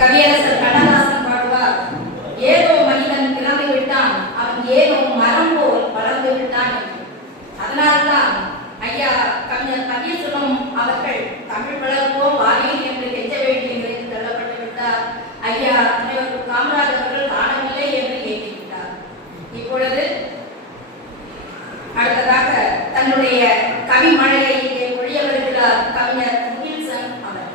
கவியரசர் கண்ணதாசன் பாடுவார், ஏதோ மனிதன் பிறந்து விட்டான், அவன் ஏதோ மரம் போல் வளர்ந்து விட்டான் என்று. அதனால்தான் ஐயா கவிஞர் பன்னீர்செல்வம் அவர்கள் தமிழ் வளர்ப்போ வாரியில் என்று கெஞ்ச வேண்டிய நிலையில் தள்ளப்பட்டு விட்டார். ஐயா தலைவர் காமராஜ் அவர்கள் காணவில்லை என்று ஏற்றிவிட்டார். இப்பொழுது அடுத்ததாக தன்னுடைய கவி மழையை பொழிய வருகிறார் கவிஞர் முகில்சன் அவர்கள்.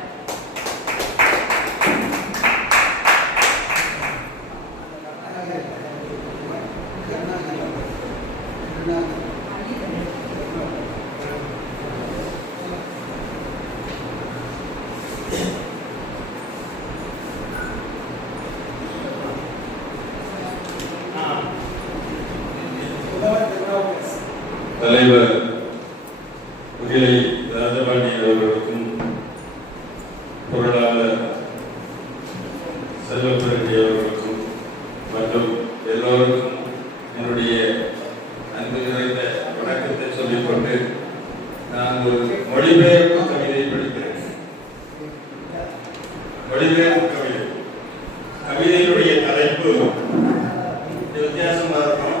தலைவர் முகிலை ராஜபாண்டி அவர்களுக்கும் பொருளாளர் செல்வப்பிரதி அவர்களுக்கும் மற்றும் எல்லோருக்கும் என்னுடைய அன்பு நிறைந்த வணக்கத்தை சொல்லிக்கொண்டு நான் ஒரு மொழிபெயர்ப்பு கவிதை படிக்கிறேன். மொழிபெயர்ப்பு கவிதை. கவிதையினுடைய தலைப்பு வித்தியாசமாக இருக்கும்.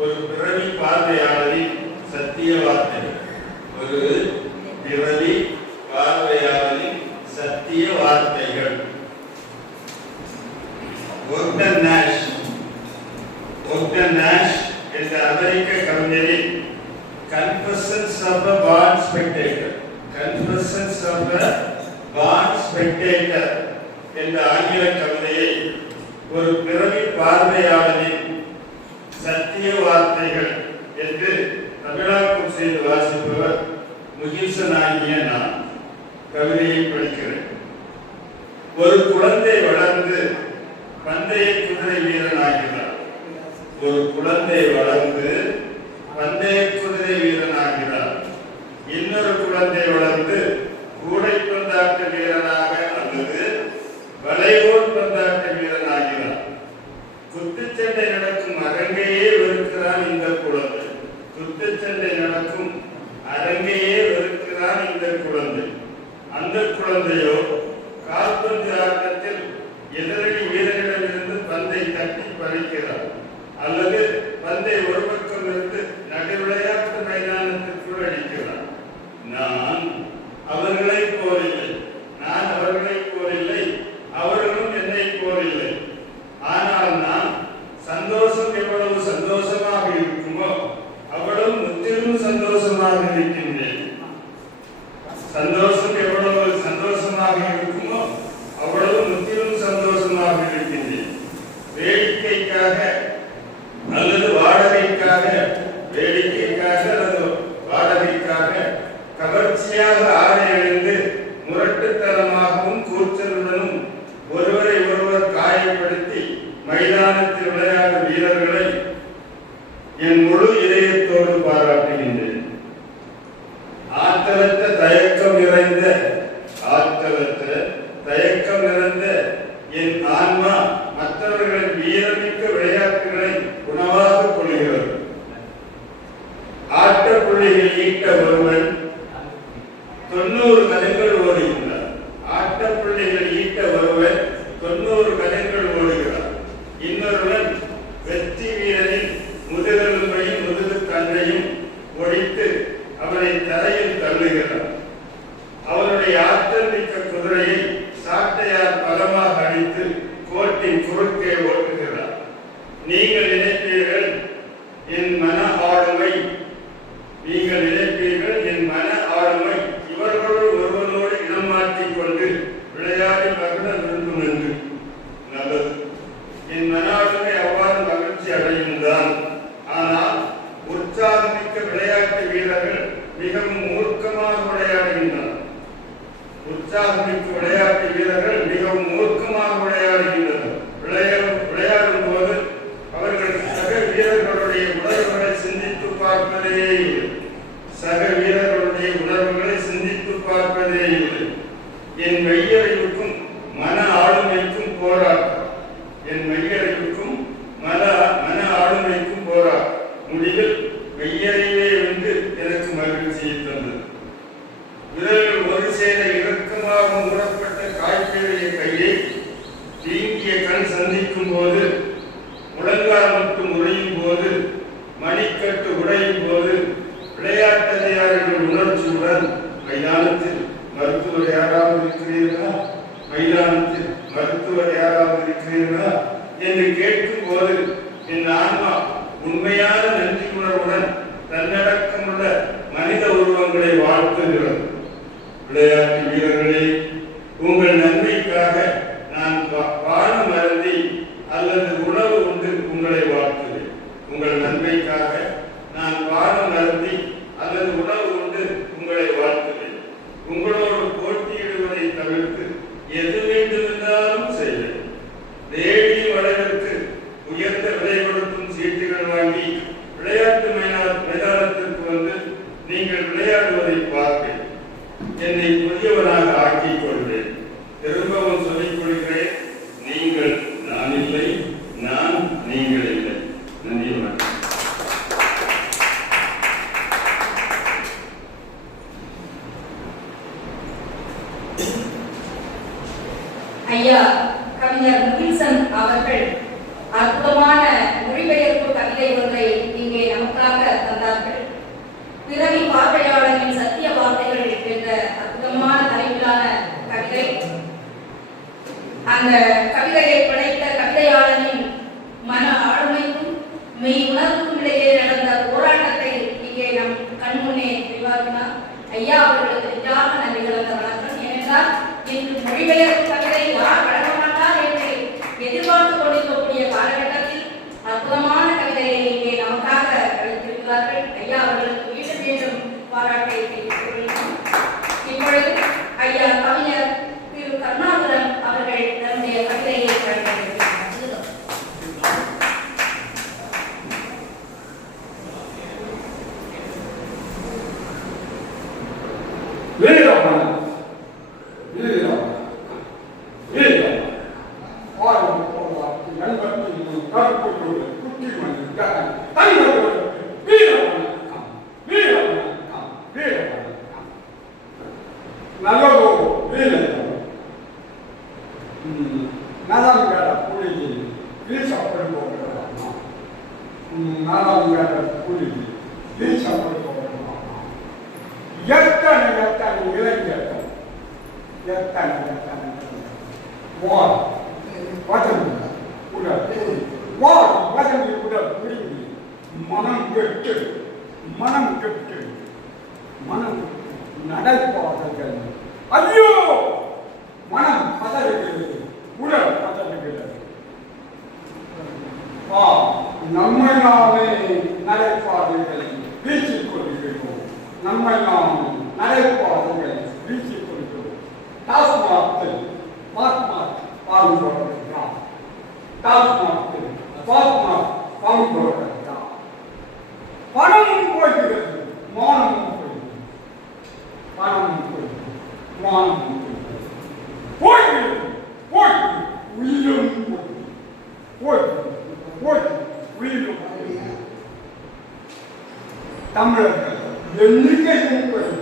ஒரு பிறவி பார்வையாளரின் சத்திய வார்த்தை. ஒரு பிறவி பார்வையாளரின் சத்திய வார்த்தைகள். ஒக்டன் நாஷ் என்ற அமெரிக்க கவிஞரின் Confessions of a Born Spectator என்ற ஆங்கில கவிதையை ஒரு பிறவி பார்வையாளரின் சத்திய வார்த்தைகள் என்று தமிழாக்கம் செய்து வாசிப்பவர் முகில்சன் ஆகிய நான். கவிதையை படிக்கிறேன். ஒரு குழந்தை வளர்ந்து பந்தய குதிரை வீரனாகிறார். ஒரு குழந்தை வளர்ந்து பந்தய குதிரை வீரனாகிறார். இன்னொரு குழந்தை வளர்ந்து கூடைப்பந்தாட்ட வீரனாக அல்லது வளைகோல் பந்தாட்ட வீரனாகிறார். குத்துச்சண்டை நடக்கும் அரங்கையே வெறுக்கிறான் இந்த குழந்தை. குத்துச்சண்டை நடக்கும் அரங்கையே வெறுக்கிறான் இந்த குழந்தை. அந்த குழந்தையோ கால்பந்து ஆட்டத்தில் எதிரணி வீரர்களிடமிருந்து பந்தை தட்டி பறிக்கிறார் அல்லது பந்தை ஒரு பக்கம் இருந்து நடு விளையாட்டு மைதானத்திற்குள் அடிக்கிறார். நான் அவர்களை போரில்லை, அவர்களும் என்னை போரில்லை. ஆனால் நான் சந்தோஷம் எவ்வளவு சந்தோஷமாக இருக்குமோ அவ்வளவு முற்றிலும் சந்தோஷமாக இருக்கின்றேன். சந்தோஷம் எவ்வளவு சந்தோஷமாக இருக்குமோ அவ்வளவு முற்றிலும் சந்தோஷமாக இருக்கின்றேன். வேடிக்கைக்காக அல்லது வாடகைக்காக கவர்ச்சியாக ஆடை அணிந்து முரட்டுத்தனமாகவும் கூச்சலுடனும் ஒருவரை ஒருவர் காயப்படுத்தி மைதானத்தில் விளையாடும் வீரர்களை என் முழு இதயத்தோடு பாராட்டுகின்றேன். ஆற்றலற்ற தயக்கம் நிறைந்த என் ஆன்மா மற்றவர்களின் வீரமிக்க விளையாட்டுகளை உணவாக கொள்கிறது. ஆட்டப்புள்ளிகள் ஈட்ட ஒருவன் 90 கணங்கள் ஓடுகின்றார். ஆட்டப்புள்ளிகள் ஈட்ட ஒருவன் 90 கணங்கள் ஓடுகிறார். இன்னொருவன் வெற்றி வீரனின் முதுகெலும்பையும் முதுகு தண்டையும் ஒடித்து அவனை தரையில் தள்ளுகிறார். அவனுடைய ஆற்றல் மிக்க குதிரையை சாட்டையால் பலமாக அடித்து கோட்டின் குறுக்கே ஓட்டுகிறார். நீங்கள் நினைப்பீர்கள் என் மன ஆளுமை இவர்களோடு ஒருவனோடு இடம் மாற்றிக் கொண்டு விளையாடி மகிழ விரும்பும் என்று. நல்லது, என் மன ஆளுமை அவ்வாறு மகிழ்ச்சி அடையும் தான். ஆனால் உற்சாகமிக்க விளையாட்டு வீரர்கள் மிகவும் மூர்க்கமாக விளையாடுகின்றனர். விளையாடும் போது அவர்கள் சக வீரர்களுடைய உணர்வுகளை சிந்தித்து பார்ப்பதே இல்லை. என் மெய்யறிவுக்கும் மன ஆளுமைக்கும் போராட்டம். முடிவில் மெய்யறிவே வந்து எனக்கு மகிழ்ச்சியை தந்தது. விரல்கள் ஒரு சேர இறுக்கமாக மூடப்பட்ட காய்ச்சலிய கையை மருத்துவர் யாராவது இருக்கிறீர்களா? மைதானத்தில் மருத்துவர் யாராவது இருக்கிறீர்களா என்று கேட்கும் போது என் ஆன்மா உண்மையான நன்றி உணர்வுடன் தன்னடக்கமுள்ள மனித உருவங்களை வாழ்த்துகிறது. விளையாட்டு வீரர்களே, உங்கள் நன்மைக்காக நான் பானம் மருந்தி அல்லது உணவு உண்டு உங்களை வாழ்த்துவேன். உங்கள் நன்மைக்காக நான் பானம் மருந்தி அல்லது உணவு உண்டு உங்களை வாழ்த்துவேன். உங்களோடு போட்டியிடுவதை தவிர்த்து எது வேண்டுமென்றாலும் செய்வேன். ரேடியம் அளவிற்கு உயர்ந்த விலை கொடுக்கும் சீட்டுகள் வாங்கி விளையாட்டு மைதானத்திற்கு வந்து நீங்கள் விளையாடுவதை பார்ப்பேன். என்னை புதியவனாக ஆக்கிக் கொள்வேன். திரும்பவும் சொல்லிக் கொள்கிறேன், நீங்கள் நான் இல்லை, நான் நீங்கள் இல்லை. நன்றி. ஐயா கவிஞர் முகில்சன் அவர்கள் அற்புதமான மொழிபெயர்ப்பு கவிதை ஒன்றை இங்கே நமக்காக தந்தார்கள். பிறவி பார்வையாளரின் சத்திய வார்த்தைகள் என்ற அற்புதமான தலைப்பிலான கவிதை. அந்த கவிதையை படைத்த கவிதையாளரின் மன ஆளுமைக்கும் மெய் உணர்வுக்கும் இடையே நடந்த போராட்டத்தை இங்கே நம் கண்முன்னே விவாதினார். ஐயா அவர்களுக்கு நிஜாக நன்றி கலந்த வணக்கம். ஏனென்றால் இன்று மொழிபெயர்ப்பு கவிதை யார் வழங்க மாட்டார் என்று எதிர்பார்த்து கொண்டிருக்கக்கூடிய காலகட்டத்தில் அற்புதமான கவிதையை இங்கே நமக்காக அளித்திருக்கிறார்கள். ஐயா அவர்களுக்கு மீண்டும் மீண்டும் பாராட்டை தெரிவித்துக் கொள்கிறோம். இப்பொழுது ஐயா கவிஞர் திரு கருணாகரன் அவர்கள் தன்னுடைய கவிதையை வழங்கியிருக்கிறார். மனம் நடப்பாதர்கள். ஐயோ, மனம் பதறுகிறது, உடல் பதறுகிறது. நம்மை நாமே நடைபாதைகளை வீச்சிக் கொள்கிறோம். நம்மை நாமே நடைபாதைகளை வீச்சிக் கொள்கிறோம். டாஸ்மாகத்தில் பாடுபடுகிறார். டாஸ்மாகத்தில் பாடுபடுகிறார். பணமும் போகிறது, மானமும் போகிறது. பணமும் போகிறது, மானமும் போகிறது. போய்கிறது, உயிரும் போய்கிறது. உயிரும் தமிழர்கள் எண்ணிக்கையும் போகிறது.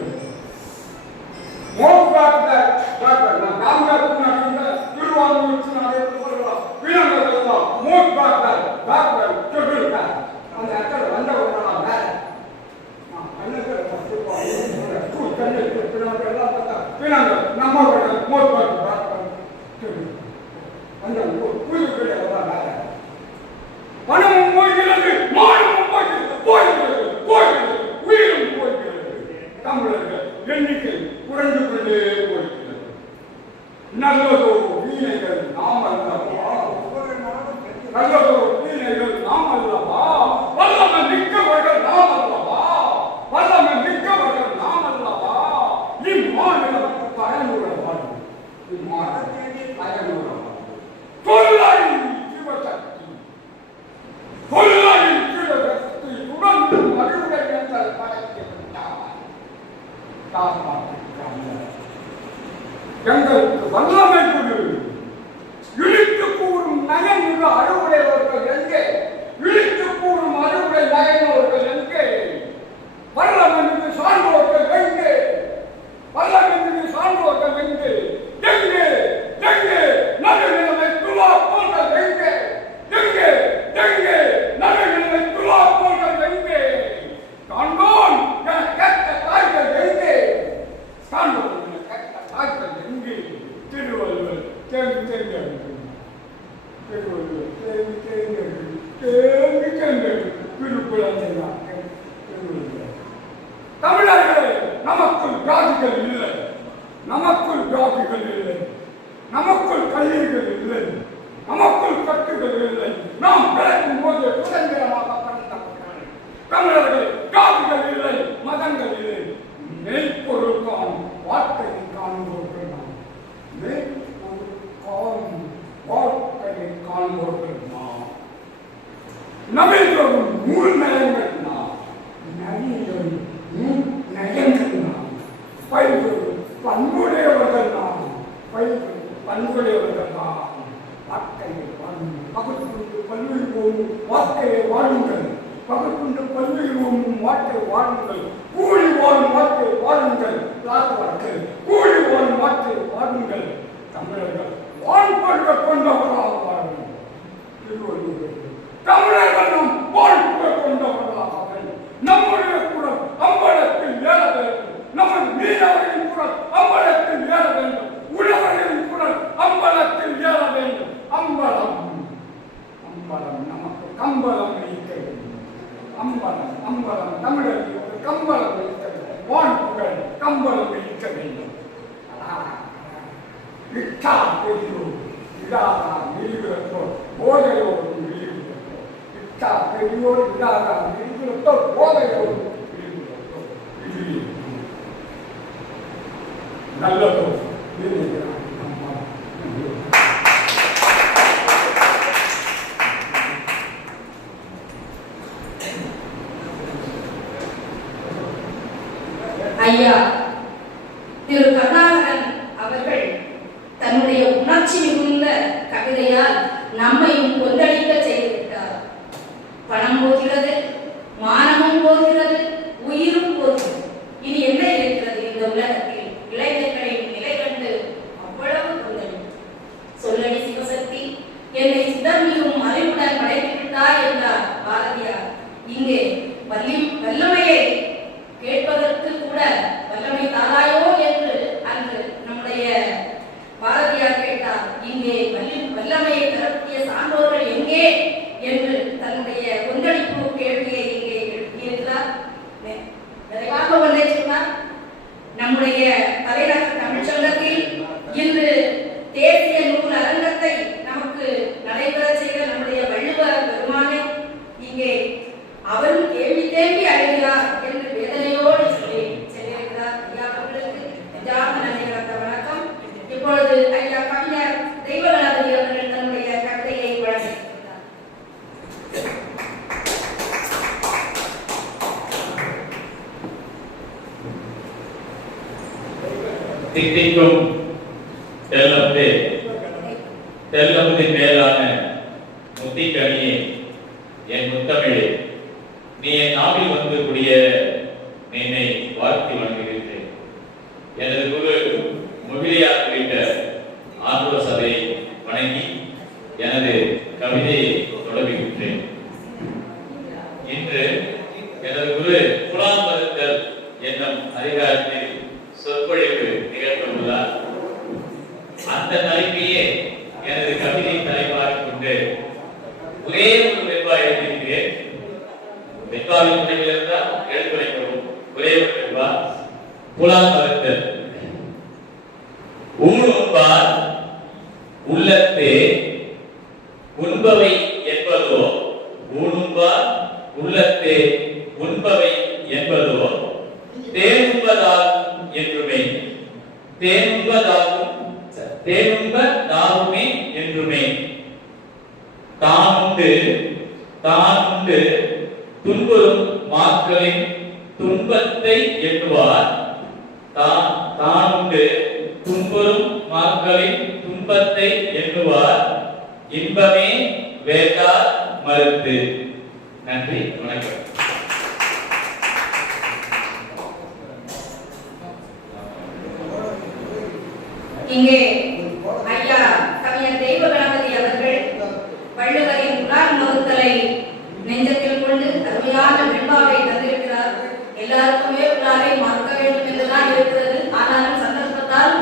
அந்த அக்கறை வந்த நம்ம பணமும் போய்கிறது, மானமும் போய்கிறது, உயிரும் போய்கிறது. தமிழர்கள் எண்ணிக்கை குறைந்து கொண்டே போய்கிறது. நல்லதோ வீணைகள் நாம் அல்லவா, நல்லதோ வீணைகள் நாம் அல்லவா, வல்லமை மிக்கவர்கள் நாம் அல்லவா, வல்லமை மிக்கவர்கள் நாம் அல்லவா. இம்மாநிலம் பயனுள்ள வாழ்வு, இம்மாநிலம் பயனுள்ள வாழ்வு. கொள்ளை சிவசக்தி, கொள்ளை சிவசக்தி உடம்பு மறுவுரை என்றால் படைத்து விட்டார். எங்களுக்கு வல்லமை கொடு. இழித்து கூறும் நயன் அறுவடையவர்கள் எங்கே? இழித்து கூறும் அறுவடை நயனவர்கள் எங்கே? வல்லமைக்கு சார்ந்தவர்கள் எங்கே? வல்லமைக்கு சார்ந்தவர்கள் எங்கே? எங்கே எங்கே நடுநிலைமை துலா போர்கள் எங்கே? எங்கே எங்கே நடுநிலைமை துலா போர்கள் எங்கே? காண்போம் என கேட்ட தாய்கள் எங்கே? காண்போம் என கேட்ட ஆட்கள் எங்கே? திருவள்ளுவர் தேங்கி தேங்கி திருவள்ளுவர் தேங்கி தேங்கி தேங்கி தேங்கி திருக்குறள் திருவள்ளுவர். தமிழர்களே, நமக்குள் ஜாதிகள் இல்லை, நமக்குள் ஜாதிகள் இல்லை, நமக்குள் கல்விகள் இல்லை, நமக்குள் கட்டுகள் இல்லை. நாம் பிறக்கும் போது சுதந்திரமாக பிறந்தவர்கள். தமிழர்கள் ஜாதிகள் இல்லை, மதங்கள் இல்லை. மெய்ப்பொருள் காணும் வாழ்க்கையை காணுபவர்கள் நாம். மெய்ப்பொருள் காணும் வாழ்க்கையை காணுபவர்கள் நாம். நவீனரும் நூல் நயங்கள் நாம். நவீனரும் நூல் நயங்கள் நாம். பயிர்கள் பண்புடையவர்கள் நாம். பயிர்கள் பண்புடையவர்கள் நாம். வாழ்க்கையை வாழுங்கள். பகுத்துண்டு பல்விழுவோம் வாழ்க்கையை வாழுங்கள். பகுத்துண்டு பல்விழுவோம் வாழ்க்கை வாழுங்கள். கூலி வாழும் வாழ்க்கை வாழுங்கள். வாழ்க்கை கூலி வாழும் வாழ்க்கை வாழுங்கள். தமிழர்கள் வாழ்க்கை கொண்டவர்களாக வாழுங்கள். திருவள்ளுவர் தமிழர்கள் நம் வாழ்க்கை கொண்டவர்களாக நம்முடைய குரல் அம்பலத்தில் ஏற வேண்டும். நமது மீனவர்களின் குரல் அம்பலத்தில் ஏற வேண்டும். உழவர்களின் குரல் அம்பலத்தில் ஏற வேண்டும். அம்பலம் அம்பலம் நமக்கு கம்பளம் வைக்க வேண்டும். அம்பலம் அம்பலம் தமிழர்களுக்கு கம்பளம் வைக்க வேண்டும். வான்புகள் கம்பளம் வைக்க வேண்டும். இட்டா பெரியோர் இடாதா நெறிவிழத்தோ போதையோடு நெறிவிழத்தோ. இட்டா பெரியோர் இடாதா நெறிவிழத்தோ போதையோடு நெறிவிழத்தோ. இது நல்லதோ இருக்கிறார். ஐயா திரு கருணாகரன் அவர்கள் தன்னுடைய உணர்ச்சி மிகுந்த கவிதையால் நம்மையும் கொந்தளிக்க செய்துவிட்டார். பணம் போகிறது, மானமும் போகிறது, உயிரும் போகிறது. இனி என்ன இருக்கிறது இந்த உலகத்தில்? இளைஞர்களின் நிலை கண்டு அவ்வளவு கொந்தளிப்பு. சொல்லடி சிவசக்தி, என்னை சிதம்பியும் அறிவுடன் படைத்துவிட்டாய் என்றார் பாரதியார். இங்கே வல்லமையை கேட்பதற்கு கூட வல்லமை தாராயோ என்று அன்று நம்முடைய பாரதியார் கேட்டார். இங்கே வல்லமையை தரக்கூடிய சான்றோர்கள் எங்கே என்று தன்னுடைய கொந்தளிப்பு கேள்வியை இங்கே எழுப்பியிருக்கிறார். விரைவாக ஒன்றை சொன்னார். நம்முடைய தலைநகர் தமிழ்ச்சங்கத்தில் இன்று தேசிய நூல் அரங்கத்தை நமக்கு நடைபெற செய்த நம்முடைய வள்ளுவர் பெருமானை இங்கே அவரும் கேள்வி தேம்பி அழைகிறார் என்று வேதனையோடு சொல்லியிருக்கிறார். ஐயா அவர்களுக்கு நெஞ்சார்ந்த நன்றி கலந்த வணக்கம். இப்பொழுது ஐயா கவிஞர் தெய்வகணபதி அவர்கள் தன்னுடைய கவிதையை வழங்கியிருக்கிறார். தித்திக்கும் தெல்லமுதின் மேலான முத்திக்கனியே, என் முத்தமிழே, நீ என் நாவில் வந்து கூடிய என்னை வாழ்த்தி வணங்குகின்றேன். எனது குரு முகிலியார் உள்ளிட்ட ஆண்டோர் சபையை வணங்கி எனது கவிதையை தொடங்குகின்றேன். இன்று எனது குரு புலாம்பருத்தல் என்னும் அதிகாரத்தில் சொற்பொழிவு நிகழ்த்துள்ளார். அந்த தலைப்பையே எனது கவிதை தலைப்பாக கொண்டு ஒரே ஒரு வெண்பா எழுதியிருக்கிறேன். வெண்பாவின் முடிவிலிருந்தால் எழுத்துரைக்கவும். ஒரே ஒரு வெண்பா. புலாம்பருத்தல். ஊனுண்பார் உள்ளத்தே உண்பவை என்பதோ, ஊனுண்பார் உள்ளத்தே உண்பவை என்பதோ தேனுண்பதாகும் என்றுமே, தேனுண்பதாகுமே என்றுமே. தானுண்டு துன்புறும் மாக்களின் துன்பத்தை எண்ணுவார். தானுண்டு துன்புறும் மாக்களின் துன்பத்தை எண்ணுவார். இன்பமே வேண்டார் மறுத்து. நன்றி, வணக்கம். இங்கே ஐயா கவிஞர் தெய்வகணபதி அவர்கள் வள்ளுவரின் குரான் மறுத்தலை நெஞ்சத்தில் கொண்டு அருமையான வெண்பாவை தந்திருக்கிறார். எல்லாருக்குமே குரானை மறுக்க வேண்டும் என்றுதான் இருக்கிறது. ஆனாலும் சந்தர்ப்பத்தால்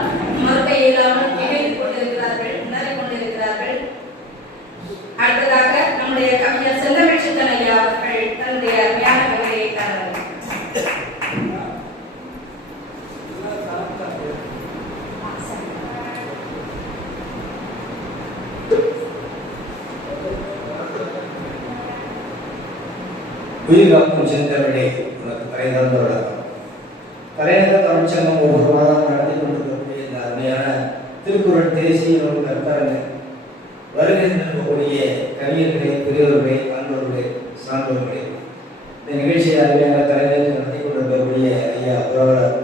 உயிர் காக்கும் செந்தமிழே உனக்கு கரைதந்த வழக்கம். கலைஞர் தமிழ்ச்சங்கம் ஒவ்வொரு மாதம் நடத்தி கொண்டிருக்கக்கூடிய இந்த அருமையான திருக்குறள் தேசிய நூல் கருத்தரங்கு வருகை இருக்கக்கூடிய கவிஞர்களே, பெரியவர்களே, ஆண்டோர்களே, சான்றோர்களே, இந்த நிகழ்ச்சியை அருமையான கலைஞர் நடத்தி கொண்டிருக்கக்கூடிய ஐயா புரவலர்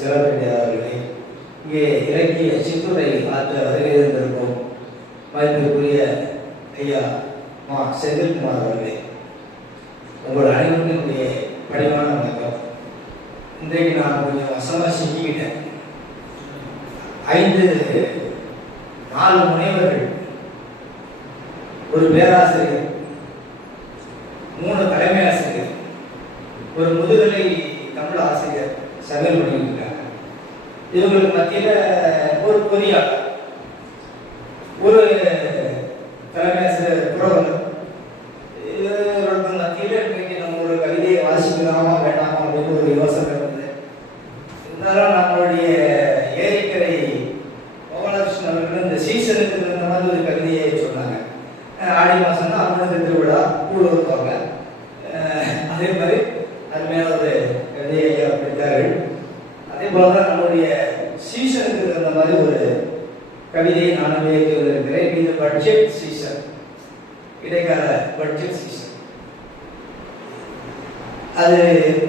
சிறப்பெட்டி அவர்களே, இங்கே இலக்கிய சித்துரை ஆற்ற வருகை இருந்திருக்கும் மதிப்பிற்குரிய ஐயா செந்தில்குமார் அவர்களே, உங்கள் அனைவருக்கும் என்னுடைய பணிவான வணக்கம். இன்றைக்கு நான் கொஞ்சம் வசமாக சிக்கிக்கிட்டேன். 4 முனைவர்கள், ஒரு பேராசிரியர், 3 தலைமை ஆசிரியர், ஒரு முதுகலை தமிழ் ஆசிரியர் சமையல் பண்ணிட்டு இருக்காங்க. இவங்களுக்கு மத்தியில் ஒரு பொறியாளர், ஒரு தலைமை ஆசிரியர் புரவலர். இவர்களுக்கு மத்தியில் இன்றைக்கு நம்ம ஒரு கவிதையை வாசிக்கலாமா வேண்டாமா அப்படின்னு ஒரு யோசனை இருந்தது. இருந்தாலும் நம்மளுடைய ஏரிக்கரை கோபாலகிருஷ்ணன் அவர்கள் இந்த சீசனுக்கு இந்த மாதிரி ஒரு கவிதையை சொன்னாங்க. ஆடி மாதம்னா அவங்களுக்கு திருவிழா கூழ் வருவாங்க. அதே மாதிரி அருமையான ஒரு கவிதையை படித்தார்கள். அதே போல தான் நம்மளுடைய சீசனுக்கு இருந்த மாதிரி ஒரு கவிதையை நான் இருக்கிறேன். இது பட்ஜெட் சீசன், இடைக்கால பட்ஜெட் சீசன். அது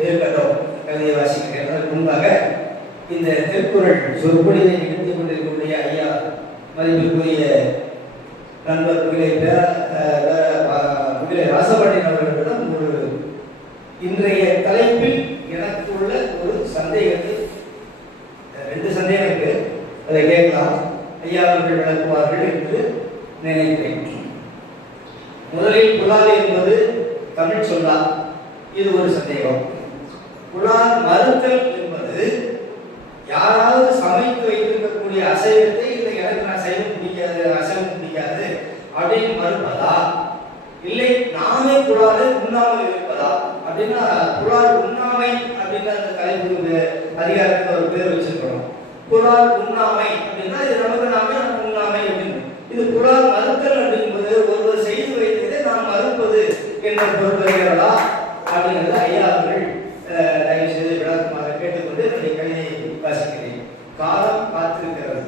இருக்கட்டும், கவிதையை வாசிக்கிறேன். அதற்கு முன்பாக இந்த திருக்குறள் சொற்பொழிவை நிகழ்த்தி கொண்டிருக்கக்கூடிய ஐயா மதிப்பிற்குரிய நண்பர் முகிலை ராசபாண்டியன் அவர்களிடம் ஒரு இன்றைய தலைப்பில் எனக்கு உள்ள ஒரு சந்தேகத்தை, 2 சந்தேகம் இருக்கு, அதை கேட்கலாம், ஐயா அவர்கள் விளக்குவார்கள் என்று நினைக்கிறேன். முதலில் புலால் என்பது தமிழ் சொல்லா, இது ஒரு சந்தேகம். புலால் மறுத்தல் என்பது யாராவது சமைத்து வைத்திருக்கக்கூடிய அசைவத்தை, இல்லை எனக்கு நான் சைவம் பிடிக்காது, அசைவம் பிடிக்காது அப்படின்னு மறுப்பதா, இல்லை நாமே புலாலை உண்ணாமல் இருப்பதா அப்படின்னா, புலால் உண்ணாமை அப்படின்னு அந்த தலைப்பு அதிகாரத்துக்கு ஒரு பேர் வச்சிருக்கணும். புலால் உண்ணாமை அப்படின்னா இது நமக்கு நாமே உண்ணாமை அப்படின்னு. இது புலால் மறுத்தல் அப்படின்பது ஒருவர் செய்து வைத்ததை நாம் மறுப்பது என்ற பொருள் வருகிறதா அப்படிங்கிறது ஐயா அவர்கள் தயவு செய்து விளக்கமாக கேட்டுக்கொண்டு என்னுடைய கவிதையை வாசிக்கிறேன். காலம் காத்திருக்கிறது.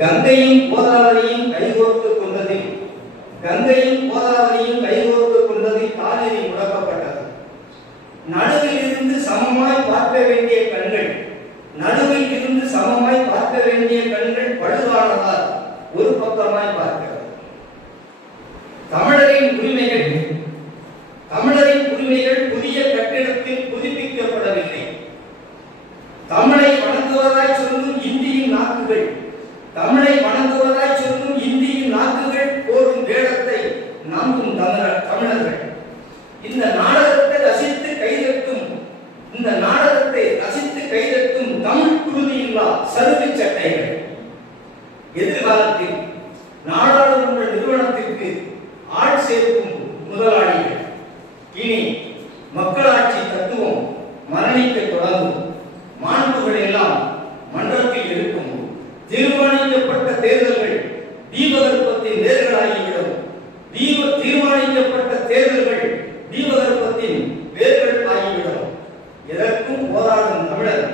கங்கையும் கோதாவரியும் கைகோர்த்து கொண்டதில், கங்கையும் கோதாவரியும் கைகோர்த்து கொண்டதில் காவிரி முடக்கப்பட்டது. நடுவில் இருந்து சமமாய் பார்க்க வேண்டிய கண்கள், நடுவில் இருந்து சமமாய் பார்க்க வேண்டிய கண்கள் பழுதானதால் ஒரு பக்கமாய் பார்க்கிறது. தமிழரின் உரிமைகள், தமிழரின் உரிமைகள் புதிய கட்டிடத்தில் புதுப்பிக்கப்படவில்லை. தமிழை வணங்குவதாய் சொல்லும் இந்தியின் நாக்குகள், தமிழை வணங்குவதாய் சொல்லும் இந்தியின் நாக்குகள் போடும் வேடத்தை நம்பும் தமிழர்கள். இந்த நாடகத்தை ரசித்து கைதட்டும், இந்த நாடகத்தை ரசித்து கைதட்டும் தமிழ் குருதியில்லா சருவி சட்டைகள். எதிர்காலத்தில் நாடாளுமன்ற நிறுவனத்திற்கு ஆள் சேர்க்கும் முதலாளிகள். இனி மக்களாட்சி தத்துவம் மரணிக்க தொடங்கும். மாண்புகள் எல்லாம் மன்றத்தில் இருக்கும். தீர்மானிக்கப்பட்ட தேர்தல்கள் தீபகற்பத்தின் வேர்களாகிவிடும். தீர்மானிக்கப்பட்ட தேர்தல்கள் தீபகற்பத்தின் வேர்கள் ஆகிவிடும். எதற்கும் போராடும் தமிழன்,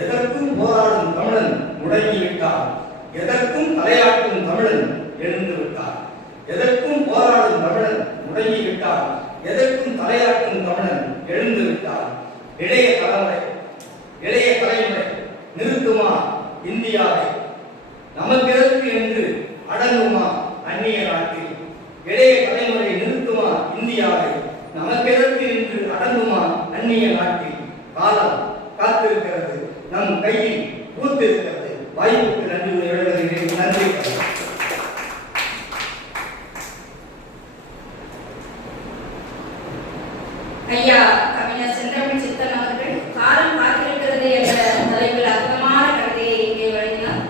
எதற்கும் போராடும் தமிழன் முடங்கிவிட்டார். எதற்கும் தலையாட்டும் தமிழன் எழுந்து விட்டார். எதற்கும் போராடும் தமிழன் முடங்கிவிட்டார். எதற்கும் தலையாட்டும் தமிழன் எழுந்து விட்டார். இளைய தலைமுறை நிறுத்துமா இந்தியாவை? நமக்கெதற்கு என்று அடங்குமா அந்நிய நாட்டில்? இளைய தலைமுறை நிறுத்துமா இந்தியாவை? நமக்கெதற்கு என்று அடங்குமா அந்நிய நாட்டில்? காலம் காத்திருக்கிறது, நம் கையில் பூத்திருக்கிறது. வாய்ப்புக்கு நன்றி எழுதுகிறேன். நன்றி. ஐயா கவிஞர் செந்தமிழ் சித்தன் அவர்கள் காலம் காத்திருக்கிறது என்ற தலைப்பில் அற்புதமான கவிதையை இங்கே வழங்கினார்.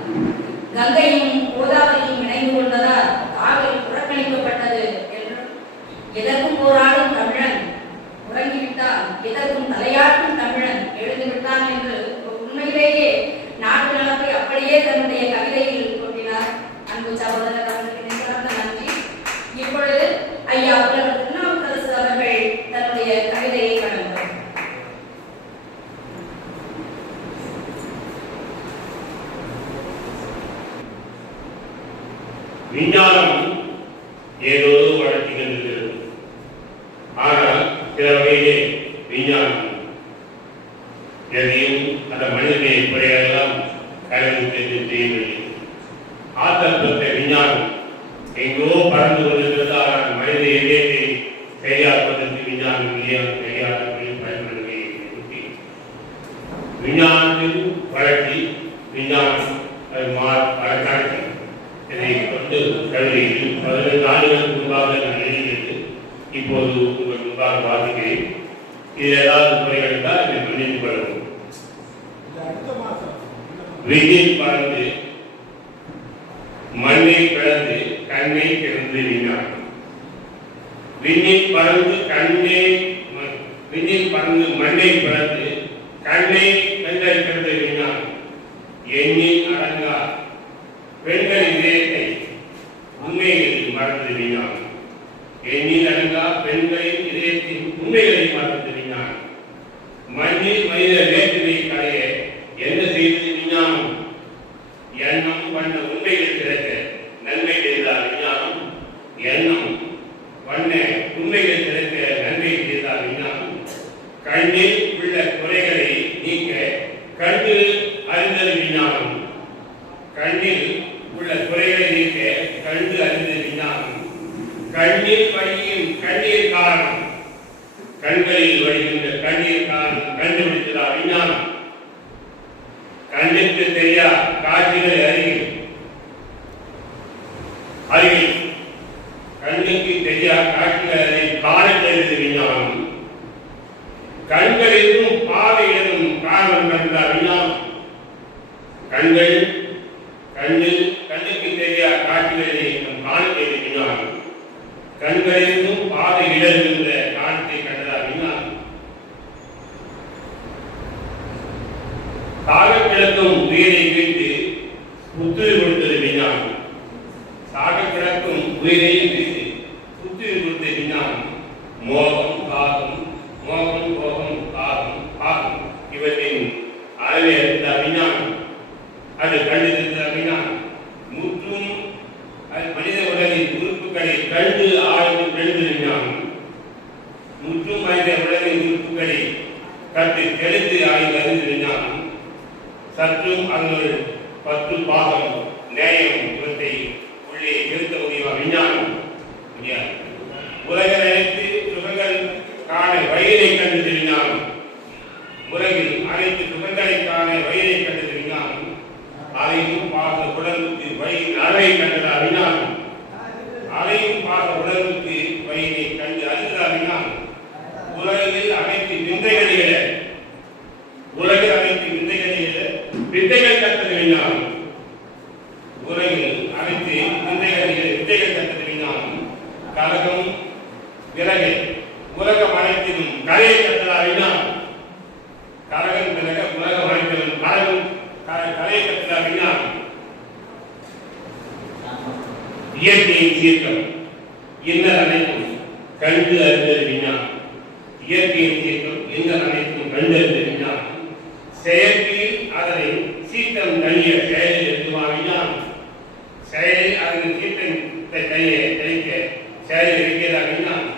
கங்கையும் கோதாவரியும் இணைந்து கொண்டதால் காவிரி புறக்கணிக்கப்பட்டது என்றும், எதற்கும் போராடும் தமிழன் உறங்கிவிட்டான், எதற்கும் தலையாட்டும் தமிழன் எழுந்துவிட்டான் என்று உண்மையிலேயே நாட்டு நடப்பை அப்படியே தன்னுடைய கவிதையில் கொண்டினார். அன்பு சகோதரர் அவர்களுக்கு நன்றி. இப்பொழுது ஐயா திருநாவுக்கரசு அவர்கள் விஞ்ஞானம் ஏதோ வளர்ச்சி கண்டிருக்கிறது. ஆனால் சில வகையிலே விஞ்ஞானம் எதையும் அந்த மனிதனை இப்படியெல்லாம் கலந்து செய்யவில்லை. ஆற்றல் பெற்ற விஞ்ஞானம் எங்கோ பறந்து கொண்டிருக்கிறது. ஆனால் மனித இதயத்தை கையாள்வதற்கு விஞ்ஞானம் கையாளர்களில் பயன்படுவதை விஞ்ஞானத்தின் வளர்ச்சி விஞ்ஞானம் வளர்ச்சி இதை கொண்டு கல்வியில் 15 ஆண்டுகளுக்கு முன்பாக நான் எழுதியது இப்போது உங்கள் முன்பாக வாசிக்கிறேன். இது ஏதாவது குறைகள் இருந்தால் இதை மன்னித்துக் கொள்ளவும். விண்ணில் பறந்து மண்ணை பிளந்து கண்ணை திறந்து விஞ்ஞானம். விண்ணில் பறந்து மண்ணை பிளந்து கண்ணை திறந்த விஞ்ஞானம். எண்ணில் அடங்கா பெண்களின் இதயத்தை உண்மைகளில் மறந்தது விஞ்ஞானம். எண்ணில் அடங்கா பெண்களின் இதயத்தின் உண்மைகளை மறந்தது விஞ்ஞானம். மண்ணில் மனித வேற்றுமை களைய என்ன செய்தது விஞ்ஞானம்? எண்ணம் வண்ண உண்மைகள் திறக்க நன்மை செய்தார் விஞ்ஞானம். எண்ணம் வண்ண உண்மைகள் திறக்க நன்மை செய்தார் விஞ்ஞானம். கண்ணில் உள்ள குறைகளை நீக்க கண்டு அறிந்தது விஞ்ஞானம். கண்ணில் உள்ள குறைகளை நீக்க கண்டு அறிந்தது விஞ்ஞானம். கண்ணில் வழியும் கண்ணீர் காரணம் கண்களில் வழிகின்ற கண்ணீர் காரணம் கண்டுபிடித்ததா விஞ்ஞானம். கண்ணுக்கு தெரியா காட்சிகளை அருகில் கண்ணுக்கு தெரியா காட்சிகளை காண தெரிந்தது விஞ்ஞானம். கண்களிலும் பாதையிலும் காரணம் கண்டதா விஞ்ஞானம். கண்ணுக்கு தெரியா காட்சிகளை காண தெரிந்த விஞ்ஞானம். கண்களிலும் பாதை இடர்கின்ற காட்சியை கண்டதா விஞ்ஞானம். சாக கிடக்கும் உயிரை வீட்டு புத்துயிர் கொடுத்தது விஞ்ஞானம். சாக கிடக்கும் உயிரை வீட்டு புத்துயிர் கொடுத்தது விஞ்ஞானம். மோகம் காகம் போகம் காகம் இவற்றின் அளவை அறிந்த விஞ்ஞானம். அது கண்டிருந்த விஞ்ஞானம். முற்றும் மனித உடலின் உறுப்புகளை கண்டு ஆய்வு எழுது விஞ்ஞானம். முற்றும் மனித உடலின் உறுப்புகளை கண்டு தெளித்து ஆய்வு அறிந்து விஞ்ஞானம். சற்றும் அதனுள் 10 பாகம் நேயம் இவற்றை உள்ளே நிறுத்த முடியுமா விஞ்ஞானம்? முடியாது. உலக அனைத்து சுகங்கள் காண வயிறை கண்டது விஞ்ஞானம். உலகில் அனைத்து சுகங்களை காண வயிறை கண்டது விஞ்ஞானம். அதையும் பாக உடலுக்கு வயிறின் அளவை கண்டதா விஞ்ஞானம். அதையும் பாக உடலுக்கு வயிறை கண்டு அறிந்ததா விஞ்ஞானம். உலகில் அனைத்து விந்தைகளிலே வித்தைகள் கற்றது விஞ்ஞானம். உலகில் அனைத்து வித்தைகள் கற்றது விஞ்ஞானம். கலகம் விலகை உலகம் அனைத்திலும் கலையை கற்றதா விஞ்ஞானம். கலகம் விலக உலகம் அனைத்திலும் கலையை கற்றதா விஞ்ஞானம். இயற்கையின் சீர்கம் இன்னல் அனைத்தும் கண்டு அறிந்தது விஞ்ஞானம். இயற்கையின் சீர்கம் இன்னல் அனைத்தும் கண்டு அறிந்த விஞ்ஞானம். செயற்கையில் அதனை சீட்டம் தனிய செயலில் இருக்குமா விஞ்ஞானம். செயலில் அதன் சீட்டத்தை தனிக்க செயலில் இருக்கிறதா விஞ்ஞானம்.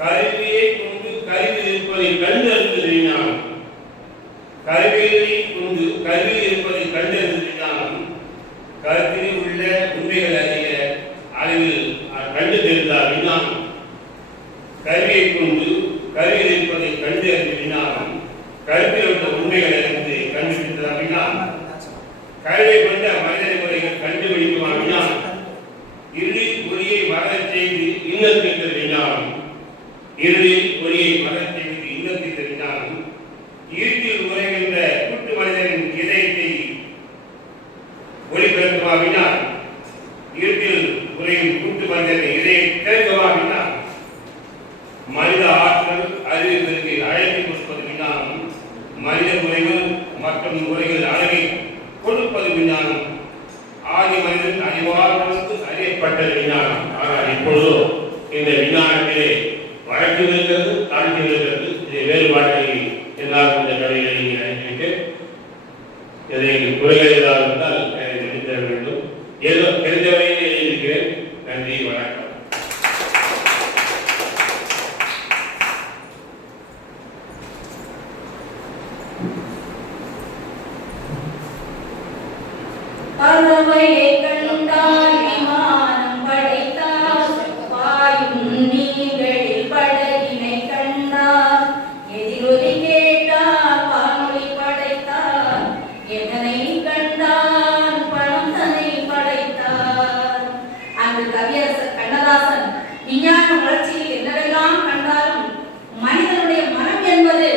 கருவியை கொண்டு கருவில் இருப்பதை கண்டு அறிந்தது விஞ்ஞானம். கருவியை கொண்டு கருவில் இருப்பதை கண்டு அறிந்தது விஞ்ஞானம். கருத்தில் உள்ள உண்மைகள் அறிய அளவில் கண்டு தெரிந்தார் விஞ்ஞானம். கருவியை கொண்டு கருவில் இருப்பதை கண்டு அறிந்த விஞ்ஞானம். கருத்தில் உள்ள உண்மைகள் அறிந்து கண்டுபிடித்ததா விஞ்ஞானம். கருவை கொண்ட மனித முறைகள் கண்டுபிடிக்குமா விஞ்ஞானம். இருளில் ஒளியை மறச் செய்து இன்னத்திற்கு விஞ்ஞானம். இருளில் ஒளியை மறச் செய்து இன்னத்திற்கு விஞ்ஞானம். இருட்டில் உரைகின்ற கூட்டு மனிதனின் இதயத்தை ஒளிபெருக்குமா விஞ்ஞானம். இருட்டில் உரையும் கூட்டு மனிதனின் இதயை திறக்குமா விஞ்ஞானம். மனித ஆற்றல் அறிவிப்பதற்கு அழைத்து கொடுப்பது விஞ்ஞானம். மனித முறைகள் மற்றும் முறைகள் அழகை கொடுப்பது விஞ்ஞானம். ஆதி மனிதன் அறிவால் அறியப்பட்டது விஞ்ஞானம். ஆனால் இப்பொழுதோ இந்த விஞ்ஞானத்திலே வழக்கு இருக்கிறது, தாழ்ச்சி இருக்கிறது. இதை வேறுபாட்டை என்னால் இந்த கதைகளை நீங்கள் அறிந்துவிட்டு இதை குறைகள் ஏதாவது இருந்தால் நினைத்தர வேண்டும். ஏதோ தெரிந்தவரையே எழுதியிருக்கிறேன். பறவையை கண்டால் விமானம் படைத்தார், பாயும் நீங்களில் படகினை கண்டார், எதிரொலி கேட்டார் வானொலி படைத்தார், எதனை கண்டார் பணம் தன்னை படைத்தார். அன்று கவியரசர் கண்ணதாசன் விஞ்ஞான வளர்ச்சியில் என்னவெல்லாம் கண்டாலும் மனிதனுடைய மனம் என்பது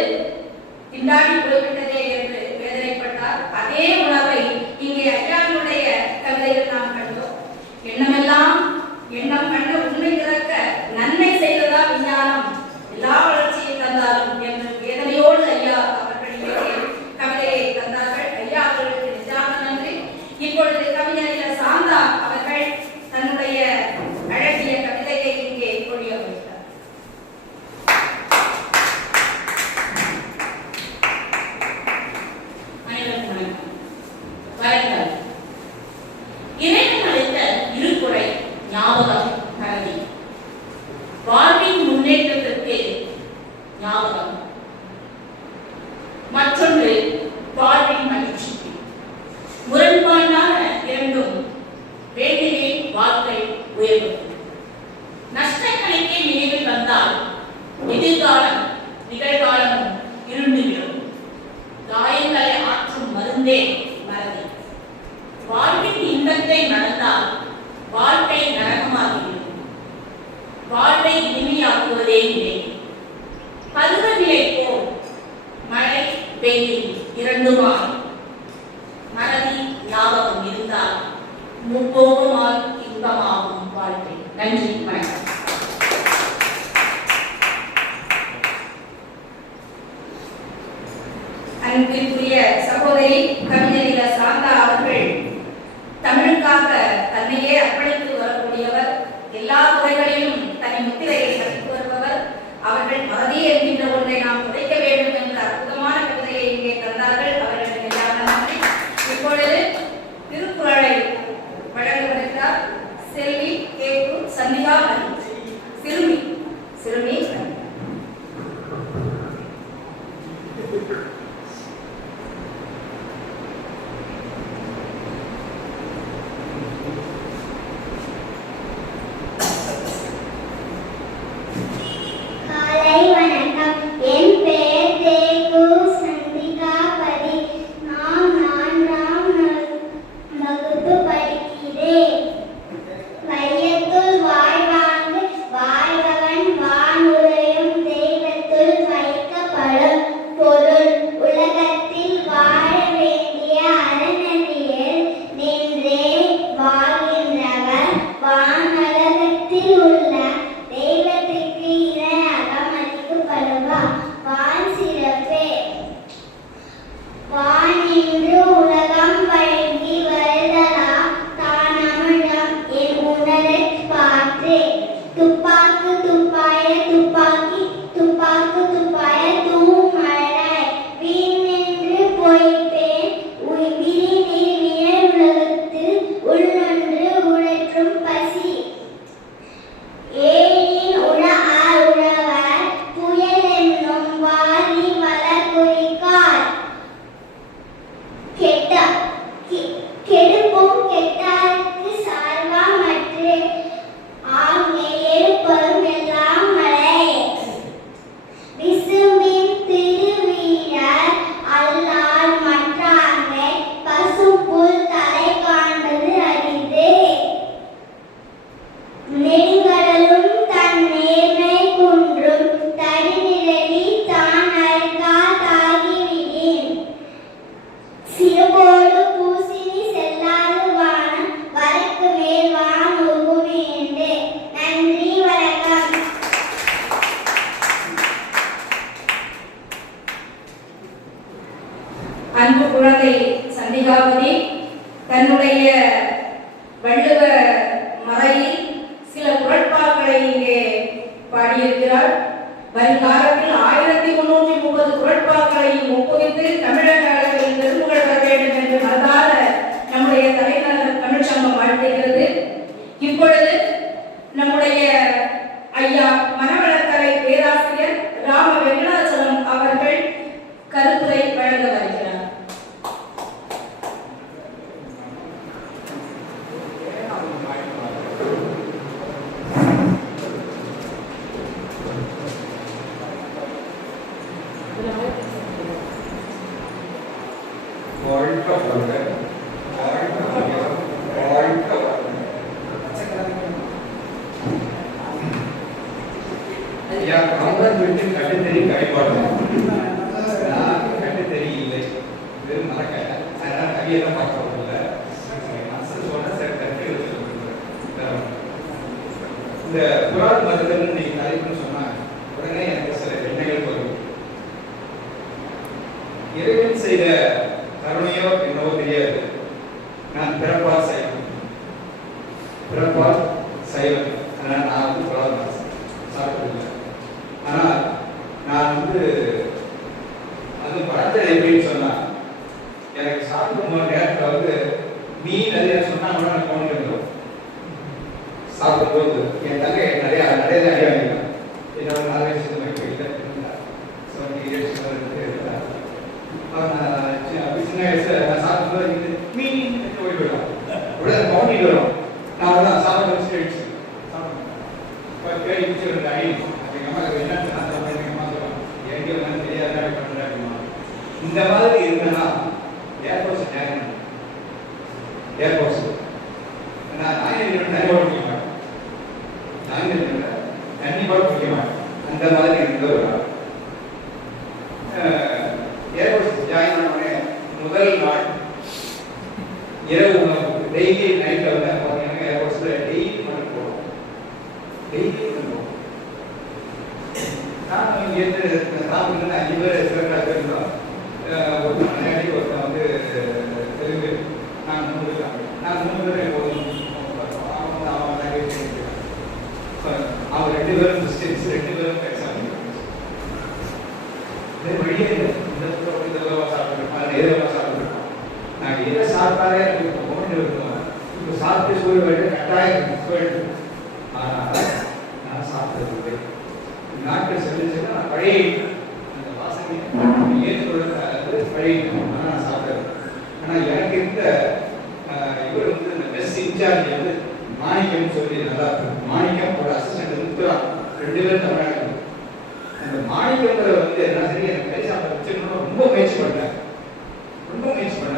திண்டாடி போய்விட்டதே என்று வேதனைப்பட்டார். அதே உணர்வை இங்கே ஐயாவுடைய கவிதையில் நாம் கண்டோம். எண்ணமெல்லாம் எண்ணம் கண்ட உண்மை திறக்க நன்மை செய்ததா விஞ்ஞானம் எல்லா வளர்ச்சியை தந்தாலும் என்று வேதனையோடு ஐயா அவர்கள் இங்கே கவிதையை தந்தார்கள். ஐயா அவர்களுக்கு நிஜான நன்றி. இப்பொழுது கவிஞர் சாந்தா அவர்கள் தன்னுடைய அழகிய கவிதையை இங்கே பொழிய வைத்தார். இறைவன் அளித்த இருக்குறை ஞாபகம் கல்வி, வாழ்வின் முன்னேற்றத்திற்கு ஞாபகம், மற்றொன்று வாழ்வின் மகிழ்ச்சி. முரண்பாடான இரண்டும் வேண்டிலே வாழ்க்கை உயர்வு. நஷ்டங்களுக்கே நினைவில் வந்தால் எதிர்காலம் நிகழ்காலமும் இருண்டுவிடும். காயங்களை ஆற்றும் மருந்தே மறதி. வாழ்வின் இன்பத்தை மறந்தால் வாழ்க்கை நரகமாகிவிடும். வாழ்வை இனிமையாக்குவதே நிலை. பருவநிலை போல் மழை வெயில் இரண்டுமாய் மறதி ஞாபகம் இருந்தால் முப்போகமாய் இன்பமாகும் வாழ்க்கை. நன்றி, வணக்கம். அன்பிற்குரிய சகோதரி கவிஞர் சாந்தா அவர்கள் தமிழுக்காக தன்னையே அர்ப்பணித்து வரக்கூடியவர், எல்லா துறைகளிலும் தனி முத்திரையை பதித்து வருபவர். அவர்கள் மறதி என்கின்ற ஒன்றை நாம் உடைக்க வேண்டும் என்ற அற்புதமான கவிதையை இங்கே தந்தார்கள். அவர்களுக்கு எல்லா நன்றி. இப்பொழுது திருக்குறளை வழங்குவதற்காக செல்வி கேக்கு சந்திகா சிறுமி சிறுமி அன்பு குழந்தை சந்திகாவதி தன்னுடைய வள்ளுவ மறையில் சில குறட்பாக்களை இங்கே பாடியிருக்கிறார். வருங்காலத்தில் 1330 குறட்பாக்களையும் ஒப்புவித்து தமிழக அளவில் பெரும்புகழ் பெற வேண்டும் என்று மனதார நம்முடைய தலைநகர் தமிழ்ச்சங்கம் வாழ்த்துகிறது. இப்பொழுது நம்முடைய ஐயா மனவளக்கலை பேராசிரியர் ராம வெங்கடாச்சலம் அவர்கள் கருத்துரை வழங்க வருகிறார். இந்த புறால் மருந்துன்னு இன்னைக்கு தலைப்புன்னு சொன்னாங்க. உடனே எனக்கு சில எண்ணங்கள் வரும். இறைவன் செய்த கருணையோ என்னவோ தெரியாது. நான் பிறப்பால் சைவம், பிறப்பால் சைவம். அதனால் நான் வந்து புறால் சாப்பிடுவேன். ஆனால் நான் வந்து அது படத்தை எப்படின்னு சொன்னா, எனக்கு சாப்பிடும் நேரத்தில் வந்து மீன் நிறைய சொன்னா கூட நான் கொண்டு வந்துடும். சாப்பிடும்போது என் தங்கை நிறைய அடி வாங்கிக்கலாம். என்னோட 4 வயசு வரைக்கும் இல்லை, 70 years அப்படி சின்ன வயசுல நான் சாப்பிடும்போது மீன் ஓடி போயிடும். உடனே கவுண்டிட்டு வரும். நான் தான் சாப்பிட வச்சு அடிச்சு கேள்வி பிடிச்சி ஒரு அடி. எங்கள் அம்மா என்ன எங்கள் அம்மா சொல்லுவாங்க, எங்கே வந்து தெரியாத பண்ணுறாங்க. இந்த மாதிரி இருக்குன்னா ஏர்போர்ட்ஸ் நேரம் ஏர்போர்ட்ஸ் நான் நிறைய ஓடிக்க மாட்டேன். தண்ணி கூட குடிக்க மாட்டேன். அந்த மாதிரி இருந்த ஒரு நாள் ஏர்போர்ட்ஸ் ஜாயின் பண்ண முதல் நாள் இரவு உணவு டெய்லி நைட்டில் வந்து பார்த்தீங்கன்னா ஏர்போர்ட்ஸில் டெய்லி மணி போடுவோம். டெய்லி போடுவோம். நான் இங்கேருந்து சாப்பிட்டு 5 பேர் சிறப்பாக இருந்தோம். ஒருத்தர் மலையாளி, ஒருத்தன் வந்து தெலுங்கு, நான் 3 பேர். நான் 3 பேரும் அவங்க 2 பேரும் கிறிஸ்டியன்ஸ், 2 பேரும் எக்ஸாம் வெளியே இதெல்லாம் சாப்பிட்டுருக்கோம், எதெல்லாம் சாப்பிட்டுருக்கோம். நாங்கள் எதை சாப்பிட்டாலே எனக்கு ஒன்று இருக்கோம். இப்போ சாப்பிட்டு சூழ்நிலை கட்டாயம் போயிடுது. ஆனால் நான் சாப்பிட்டது நாட்கள் செல்லுச்சுன்னா நான் பழைய அந்த வாசனை ஏற்றுக்கொள்ள பழையிட்டோம். ஆனால் நான் சாப்பிட்டது. ஆனால் எனக்கு இருந்த இவர் வந்து இந்த பெஸ்ட் இன்சார்ஜ் வந்து மாணிக்கம் சொல்லி நல்லா மாணிக்கம் ஒரு அசிஸ்டன்ட் இருக்கிறான். 2 பேரும் தமிழ்நாடு. அந்த மாணிக்கங்கிற வந்து என்ன சரி எனக்கு கறி சாப்பிட வச்சுக்கணும் ரொம்ப முயற்சி பண்ணேன்.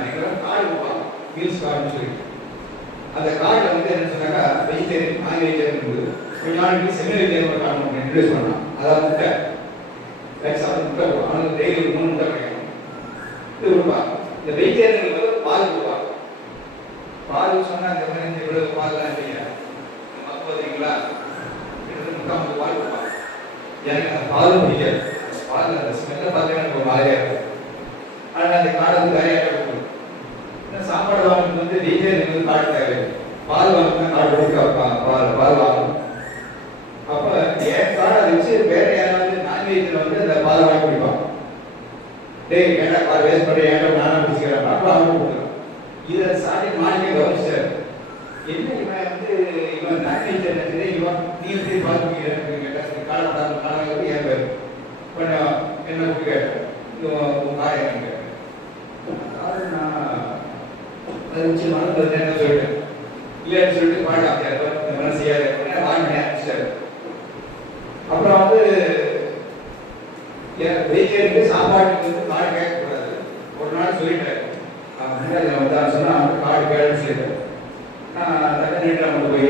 எங்களால் கார்டு கொடுப்பாங்க, மீல்ஸ் கார்டுன்னு சொல்லி. அந்த கார்டில் வந்து என்ன சொன்னாக்கா வெஜிடேரியன், நான் வெஜிடேரியன் இருந்தது. கொஞ்ச நாளைக்கு செமி வெஜிடேரியன் கார்டு ஒன்று இன்ட்ரடியூஸ் பண்ணான். அதாவது முட்டை சாப்பிட்டு முட்டை கொடுப்பாங்க. அவனுக்கு டெய்லி 3 முட்டை கிடைக்கும். இது கொடுப்பாங்க. இந்த வெஜிடேரியனுக்கு வந்து பால் கொடுப்பாங்க. பால் சொன்னா இந்த மாதிரி இந்த இவ்வளவு பால்லாம் இல்லையா பார்த்தீங்களா, 3/4 பால் கொடுப்பாங்க. எனக்கு அந்த பாலும் பிடிக்காது. பால் அந்த ஸ்மெல்லை பார்த்தா எனக்கு ஒரு மாதிரியா இருக்கும். ஆனால் அந்த கார்டு வந்து வேறையாக கொடுக்கணும். சாப்பாடு வாங்கிட்டு வந்து வெஜிடேரியன் வந்து கார்டு தேவை. பால் வாங்கினா கார்டு கொடுக்க பால் வாங்கணும். அப்போ என் கார்டை வச்சு வேற யாராவது நான்வெஜ்ல வந்து அந்த பால் வாங்கி குடிப்பாங்க. டேய் ஏன்டா பால் வேஸ்ட் பண்ணி ஏன்டா நானும் பிடிச்சிக்கிறேன் அப்போ அவங்க கொடுக்குறோம். இதை சாதி மாணிக்க கவனிச்சார். என்ன இவன் வந்து இவன் நான்வெஜ் என்ன இவன் நீ எப்படி பால் குடிக்கிறேன்னு கேட்டேன். காலப்படாத காலங்களுக்கு என் பேர் கொஞ்சம் என்ன குடி கேட்டேன். உன் காரை என்ன கேட்டேன். காரை நான் அதை வச்சு மனதில் என்ன சொல்லிட்டேன். இல்லைன்னு சொல்லிட்டு பாடு ஆச்சாரு இந்த மாதிரி செய்யாத வாங்கினேன் ஆரம்பிச்சாரு. அப்புறம் வந்து வெஜிடேரியனுக்கு சாப்பாட்டுக்கு வந்து கார்டு கேட்கக்கூடாது. ஒரு நாள் சொல்லிட்டாரு. முன்னாடி வந்து சொன்னால் கார்டு கேளுன்னு சொல்லிட்டாரு. நான் தக்க கொண்டு போய்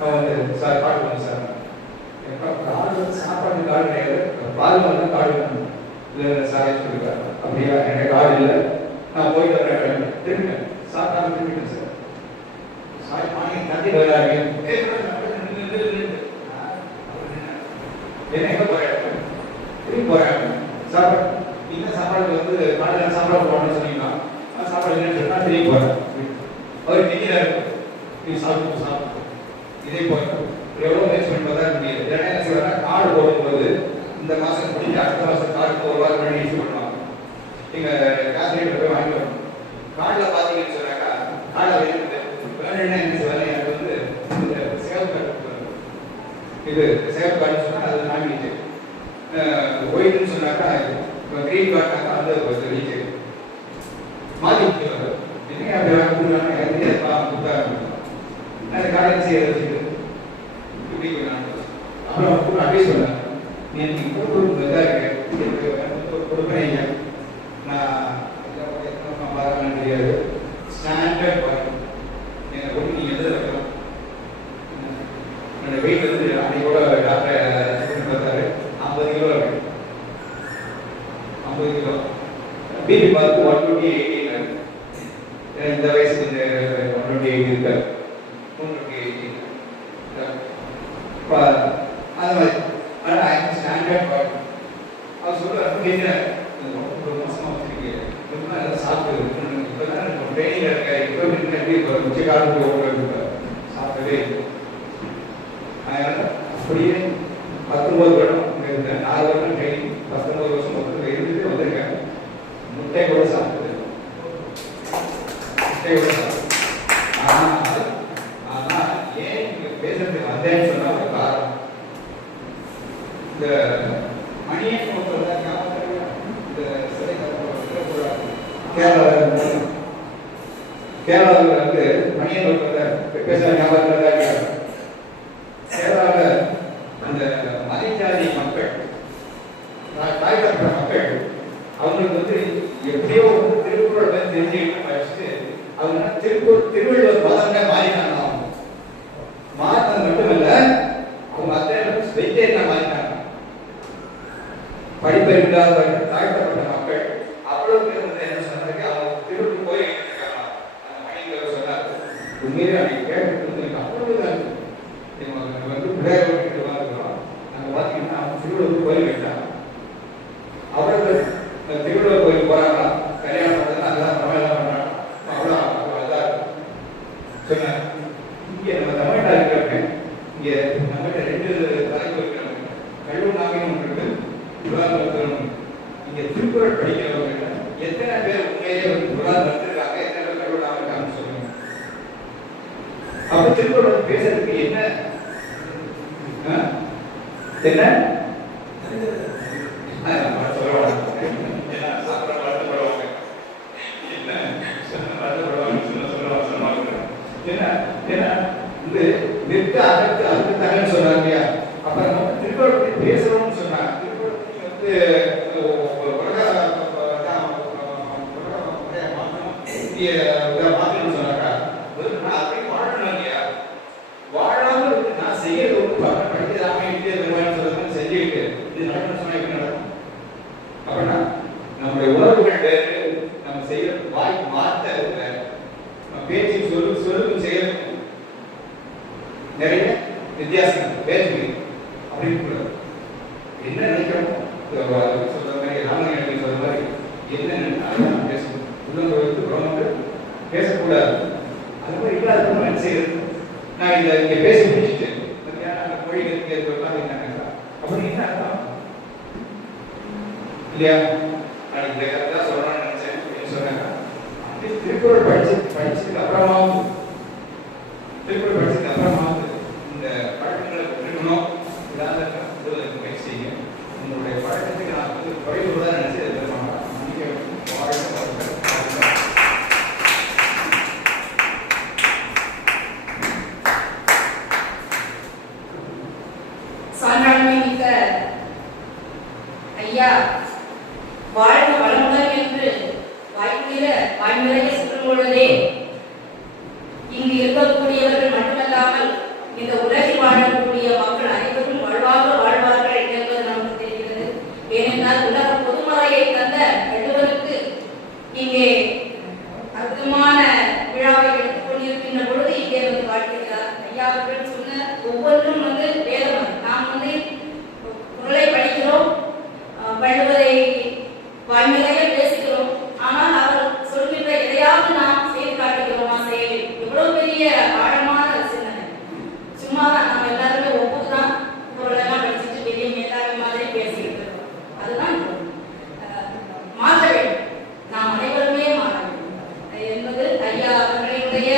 அவன் வந்து சார் கார்டு வந்து சார் கார்டு வந்து சாப்பாடு கார்டு கிடையாது, பால் வந்து கார்டு வேணும் இல்லை சார் சொல்லியிருக்காரு. அப்படியா எனக்கு கார்டு இல்லை, நான் போயிட்டு வரேன் திரும்பிட்டேன். சாப்பிட்டாங்க திரும்பிட்டேன் சார். சாய் வாங்கி தட்டி வராங்க. என்ன எங்கே போகிறேன் திரும்பி போகிறேன். சாப்பாடு இன்னும் சாப்பாடு வந்து காலையில் சாப்பாடு போகணும்னு சொன்னீங்கன்னா சாப்பாடு இல்லைன்னு சொன்னால் திரும்பி போகிறேன். அவர் நெஞ்சில் நீ சாப்பிட்டு இதே போயிடும். எவ்வளோ முயற்சி பண்ணி பார்த்தா முடியாது. இல்லைன்னா என்ன செய்வாங்க, கார்டு போடும்போது இந்த மாதம் முடிஞ்சு அடுத்த மாதம் கார்டு ஒரு வாரம் முன்னாடி இஷ்யூ பண்ணுவாங்க. நீங்கள் காசு போய் வாங்கி வரணும். கார்டில் பார்த்தீங்கன்னு சொன்னாக்கா கார்டை வேணும்னா என்ன செய்வாங்க, எனக்கு வந்து இந்த சேவ் கார்டு இது சேவ் கார்டுன்னு சொன்னால் அது நாமினேட்டு. ஒயிட்னு சொன்னாக்கா இப்போ க்ரீன் கார்டுனாக்கா அந்த ரீச்சு மாற்றி கொடுத்துருவாங்க. என்ன அப்படி கொடுக்குறாங்க எனக்கு கொடுத்தாங்க. அந்த கார்டை செய்ய வச்சுட்டு இப்படி அப்புறம் அட்வைஸ் பண்ணேன். நீ எனக்கு இப்போ இதாக இருக்கேன் கொடுக்குறேன். நான் பார்க்கணும்னு தெரியாது. ஸ்டாண்டர்ட் பாருங்க எனக்கு ஒன்று நீ எதில் வைக்கலாம். என்னோட வெயிட் வந்து அன்னைக்கோட டாக்டர் பார்த்தாரு 50 கிலோ இருக்கு. 50 கிலோ பிபி பார்த்து 120/80 இந்த வயசுக்கு இந்த 120/80 இருக்காரு. 320/80 அந்த மாதிரி ஆனால் ஸ்டாண்டர்ட் பாட்டு அவர் சொல்லுவார் கேட்குறேன் ஒரு மாசமா வச்சிருக்கீங்க சாப்பிட்டு இப்போ தான் ட்ரெயினில் இருக்க இப்போ இப்போ உச்ச காலத்துக்கு சாப்பிட்டதே அதனால் அப்படியே 19 வருடம் இருந்தேன் 4 வருடம் ட்ரெயின் 19 வருஷம் ஒருத்தர் இருந்துட்டு வந்திருக்கேன் முட்டை கூட சாப்பிட்டது முட்டை கூட சாப்பிட்டது ஆனால் ஏன் இங்கே பேசுறதுக்கு வந்தேன்னு சொன்னால் ஒரு காரணம் இந்த மணியை பொறுத்தவரை இந்த சிலை கேரளாவில் வந்து மணியை பொறுத்தவரை பேசுகிற ஞாபகம் கேரளாவில் அந்த மலைஜாதி மக்கள் தாய்த்தப்பட்ட மக்கள் அவங்களுக்கு வந்து எப்படியோ வந்து திருக்குறள் வந்து தெரிஞ்சுக்கிட்டு படிச்சுட்டு அவங்க திருவள்ளுவர் மதம்னே மாறினாங்க. அவங்க மாறினது மட்டுமல்ல அவங்க அத்தனை வெஜிடேரியனா மாறினாங்க. படிப்பறிவில்லாதவர்கள் தாழ்த்தப்பட்ட மக்கள் அவ்வளவு பேர் வந்து என்ன சொன்னாங்க அவங்க திருப்பி போய் அந்த மணிக்கு சொன்னார் உண்மையிலே அவங்க கேட்டு அவ்வளவுதான் வந்து பிள்ளையார் வாழ்க்கிறோம் நாங்கள் பார்த்தீங்கன்னா அவங்க திருவள்ளுவர் கோயில் வைத்தாங்க. அவர்கள் திருவள்ளுவர் கோயில் போறாங்களா கல்யாணம் பண்ணுறது அதெல்லாம் தமிழெல்லாம் பண்றாங்க அவ்வளோ அதான் சொன்னார். இங்கே நம்ம தமிழ்நாடு இருக்கிறவங்க இங்கே நம்மகிட்ட 2 தலைப்பு இருக்கிறவங்க கல்லூர் நாகரிகம் இருக்கு விவாதம். இங்கே திருக்குறள் படிக்கிறவங்க எத்தனை பேர் உண்மையிலே வந்து விவாதம் வந்திருக்காங்க எத்தனை பேர் கல்லூர் நாகரிகம் சொல்லுங்க. அப்போ திருக்குறள் பேசுறதுக்கு என்ன என்ன நிற்க அகத்து அகத்துத்தாங்கன்னு சொன்னாங்க. அப்புறம் திருக்குறள் பற்றி பேசணும்னு சொன்னாங்க. திருக்குறள் வந்து மாற்றணும்னு சொன்னாங்க. அப்படி வாழணும் இல்லையா வாழாமல் இருக்கு நான் செய்யறது ஒன்று படிக்கிறாம இந்திய பெருமாள் சொல்றது செஞ்சுக்கிட்டு இது நடக்கணும்னு சொன்னா எப்படி நடக்கும்? அப்படின்னா நம்முடைய உணர்வுகள் வேறு நம்ம செய்யற வாய் வார்த்தை வேறு நம்ம பேச்சு சொல்லுக்கும் செய்யறதுக்கும் நிறைய வித்தியாசம் வேற்றுமை அப்படின்னு என்ன நினைக்கிறோம் சொல்ற மாதிரி ராமநாயகி சொல்ற மாதிரி என்ன பேசணும் உள்ளவங்களுக்கு ரொம்ப பேசக்கூடாது. அது மாதிரி இல்லாத என்ன செய்யறது நான் இங்கே பேசி முடிச்சுட்டு மொழி அப்படின்னு என்ன அர்த்தம் இல்லையா? நான் இந்த கதை சொல்லணும்னு நினைச்சேன் சொன்னாங்க. திருக்குறள் படிச்சதுக்கு அப்புறமாவது இந்த பழக்கங்களை பெற்றுக்கணும். இதாவது முயற்சி செய்யுங்க. உங்களுடைய பழக்கத்துக்கு நான் வந்து குறைவு தான் நினைச்சு சான்றாண்மை மிக்க ஐயா வாழ்க வளமுடன் என்று வாய்முறையை சொல்லும் பொழுதே இங்கு இருக்கக்கூடியவர்கள் மட்டுமல்லாமல் இந்த உலகில் வாழக்கூடிய மக்கள் அனைவரும் வாழ்வார்கள் என்பது நமக்கு தெரிகிறது. ஏனென்றால் உலக பொதுமறையை தந்த வள்ளுவருக்கு இங்கே அற்புதமான விழாவை எடுத்துக் கொண்டிருக்கின்ற பொழுது இங்கே வந்து வாழ்கிறார். ஐயா அவர்கள் சொன்ன ஒவ்வொன்றும் வந்து வேதம். நாம் வந்து குறளை படிக்கிறோம், வள்ளுவரை வாய்மையாக பேசுகிறோம். ஆனால் அவர் சொல்கின்ற எதையாவது நாம் செய்து காட்டுகிறோமா? செயலில் எவ்வளவு பெரிய ஆழமான சிந்தனை. சும்மா நம்ம எல்லாருமே ஒப்புதான் குறளெல்லாம் படிச்சுட்டு பெரிய மேலாண்மை மாதிரி பேசிக்கிட்டு இருக்கோம். அதுதான் மாற்ற வேண்டும். நாம் அனைவருமே மாற வேண்டும் என்பது ஐயா அவர்களுடைய